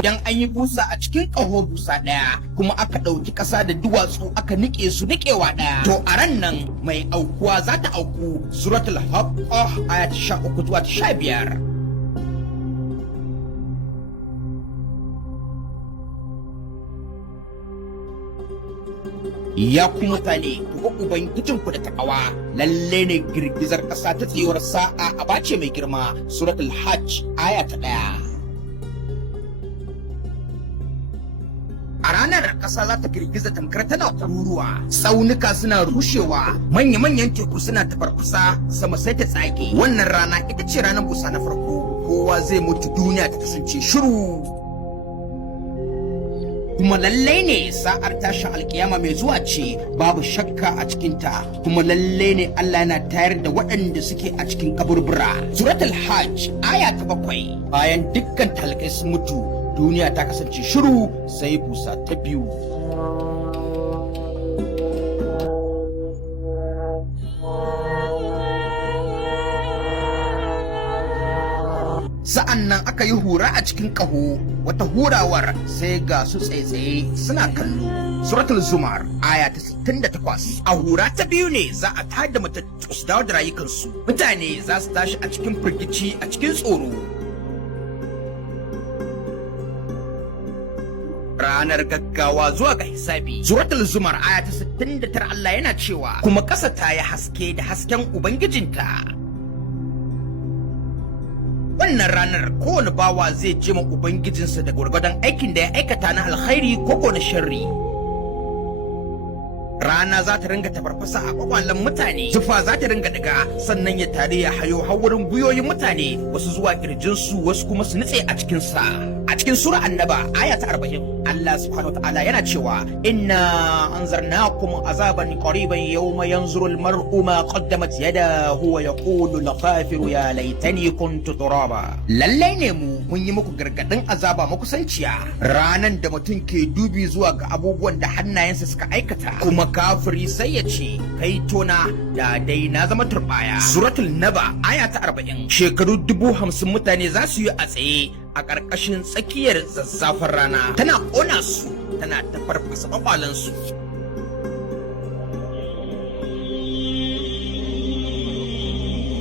idan an yi busa a cikin ƙaho busa ɗaya kuma aka ɗauki ƙasa da duwatsu aka niƙe su niƙewa ɗaya, to a ran nan mai aukuwa za ta auku. Suratul Haqqah aya ta 13 zuwa ta 15. Ya ku mutane, ku ga Ubangijinku da takawa, lalle ne girgizar ƙasa ta tsayuwar sa'a aba ce mai girma. Suratul Hajj aya ta 1. A ranar ƙasa za ta girgiza tamkar tana kururuwa, tsaunuka suna rushewa, manya-manyan teku suna tafarfasa, sama sai ta tsage. Wannan rana ita ce ranar busa na farko, kowa zai mutu, duniya ta kasance shiru. Kuma lallai ne sa'ar tashin alkiyama mai zuwa ce, babu shakka a cikinta, kuma lallai ne Allah yana tayar da waɗanda suke a cikin kaburbura. Suratul Hajj aya ta 7. Bayan dukkan talikai sun mutu, duniya ta kasance shiru sai busa ta biyu. Sa'an nan aka yi hura a cikin ƙaho, wata hurawar sai ga su tsaitsaye suna kallo. Suratul Zumar aya ta 68. A hura ta biyu ne za a tada matattu su dawo da rayukansu. Mutane za su tashi a cikin firgici, a cikin tsoro. Ranar gaggawa zuwa ga hisabi. Suratul Zumar aya ta 69 Allah yana cewa, kuma ƙasa ta yi haske da hasken Ubangijinta. Wannan ranar kowane bawa zai je ma Ubangijinsa da gwargwadon aikin da ya aikata na alkhairi ko na sharri. Rana za ta ringa tafarfasa a kwakwalen mutane, zufa za ta ringa daga, sannan ya tare ya hayo har wurin gwiwoyin mutane, wasu zuwa kirjinsu, wasu kuma su nutse a cikinsa. A cikin sura Annaba aya ta 40 Allah subhanahu wataala yana cewa, inna anzarnakum azaban qariban yawma yanzuru almar'u ma qaddamat yadahu wa yaqulu al-kafiru ya laitani kuntu turaba. Lallai ne mun yi muku gargadin azaba makusanciya, ranan da mutum ke dubi zuwa ga abubuwan da hannayensa suka aikata, kuma kafiri sai ya ce, kai tona da dai na zama turbaya. Suratul Naba aya ta 40. Shekaru 50,000 mutane za su yi a tsaye a ƙarƙashin tsakiyar zazzafar rana, tana ƙona su, tana tafarfasa ƙwaƙwalansu.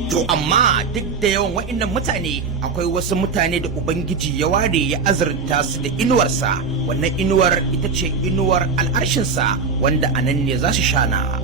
To amma duk da yawan wa'innan mutane, akwai wasu mutane da Ubangiji ya ware ya azurta su da inuwarsa. Wannan inuwar ita ce inuwar al'arshinsa, wanda a nan ne za su shana.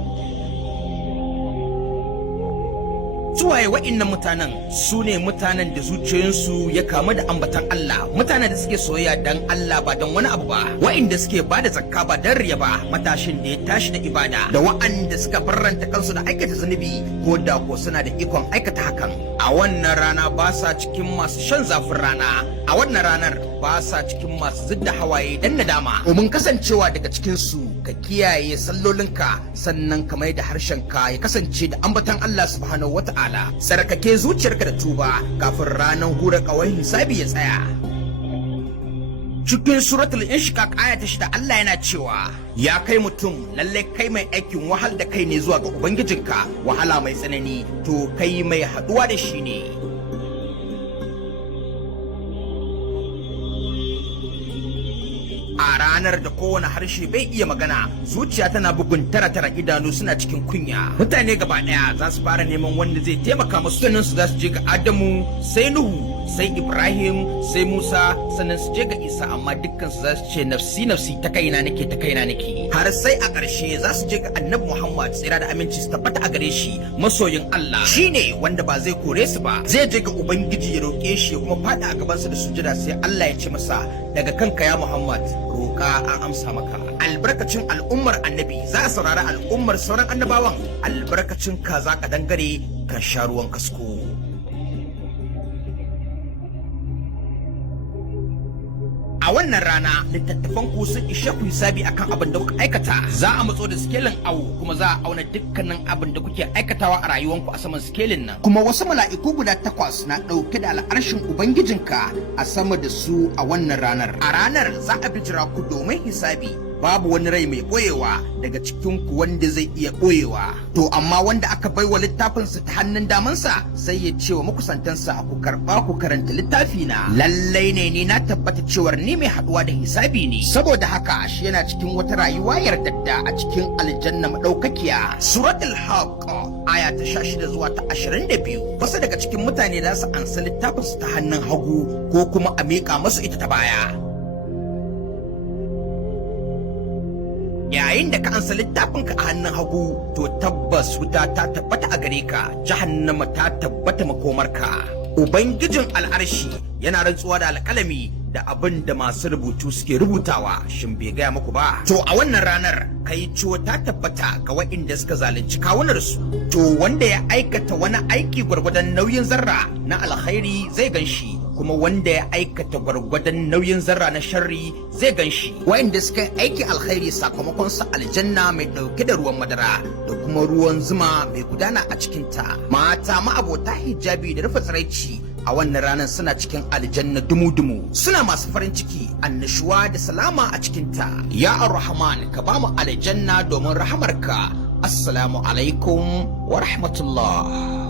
Suwaye wa'innan mutanen? Su ne mutanen da zuciyoyinsu ya kamu da ambatan Allah, mutanen da suke soyayya dan Allah ba don wani abu ba, wa'inda suke ba da zakka ba dan riya ba, matashin da ya tashi da ibada, da wa'anda suka barranta kansu da aikata zunubi ko da ko suna da ikon aikata hakan. A wannan rana ba sa cikin masu shan zafin rana, a wannan ranar ba sa cikin masu zidda hawaye dan nadama. Domin kasancewa daga cikinsu, ka kiyaye sallolinka, sannan ka mai da harshenka ya kasance da ambatan Allah subhanahu wata'ala. Sarkake zuciyarka da tuba kafin ranar hura kawai hisabi ya tsaya. Cikin suratul Inshiqaq aya ta 6 Allah yana cewa, ya kai mutum, lalle kai mai aikin wahal da kai ne zuwa ga Ubangijinka, wahala mai tsanani, to kai mai haduwa da shi ne. A ranar da kowane harshe bai iya magana, zuciya tana bugun tara-tara, idanu suna cikin kunya. Mutane gaba ɗaya za su fara neman wanda zai taimaka musu, sannan su za su je ga Adamu, sai Nuhu, sai Ibrahim, sai Musa, sannan su je ga Isa, amma dukkan su za su ce nafsi nafsi, ta kaina nake, ta kaina nake. Har sai a ƙarshe za su je ga Annabi Muhammad, tsira da aminci su tabbata a gare shi, masoyin Allah, shine wanda ba zai kore su ba. Zai je ga Ubangiji ya roƙe shi ya kuma faɗa a gabansa da sujada, sai Allah ya ce masa, daga kanka ya Muhammad, roƙa an amsa maka. Albarkacin al'ummar annabi za a saurari al'ummar sauran annabawan, albarkacin kaza ka dangare kan sha ruwan kasko. A wannan rana littattafan ku sun ishe ku hisabi akan abin da kuka aikata. Za a matso da sikelin awo, kuma za a auna dukkanin abin da kuke aikatawa a rayuwanku a saman sikelin nan. Kuma wasu mala'iku guda 8 na ɗauke da al'arshin Ubangijinka a sama da su a wannan ranar. A ranar za a bijira ku domin hisabi. babu wani rai mai boyewa daga cikin ku wanda zai iya boyewa. To amma wanda aka baiwa littafin sa ta hannun damansa sai ya ce wa makusantansa ku karba ku karanta littafi na, lallai ne ni na tabbata cewar ni mai haduwa da hisabi ne. Saboda haka shi yana cikin wata rayuwa yardadda a cikin aljanna madaukakiya. Suratul Haqq aya ta 16 zuwa ta 22. Wasu daga cikin mutane za su ansa littafin su ta hannun hagu ko kuma a miƙa masu ita ta baya. Yayin da ka ansa littafinka a hannun hagu, to tabbas wuta ta tabbata a gare ka, jahannama ta tabbata makomarka. Ubangijin al'arshi yana rantsuwa da alƙalami da abin da masu rubutu suke rubutawa, shin bai gaya muku ba? To a wannan ranar kai ciwo ta tabbata ga waɗanda suka zalunci kawunarsu. To wanda ya aikata wani aiki gwargwadon nauyin zarra na alkhairi zai ganshi, kuma wanda ya aikata gwargwadon nauyin zarra na sharri zai ganshi. Waɗanda suka aiki alkhairi sakamakon su aljanna mai ɗauke da ruwan madara da kuma ruwan zuma mai gudana a cikinta. Mata ma'abota hijabi da rufe tsiraici a wannan ranar suna cikin aljanna dumu-dumu, suna masu farin ciki, annashuwa da salama a cikinta. Ya Ar-Rahman, ka ba mu aljanna domin rahamarka. Assalamu alaikum wa rahmatullah.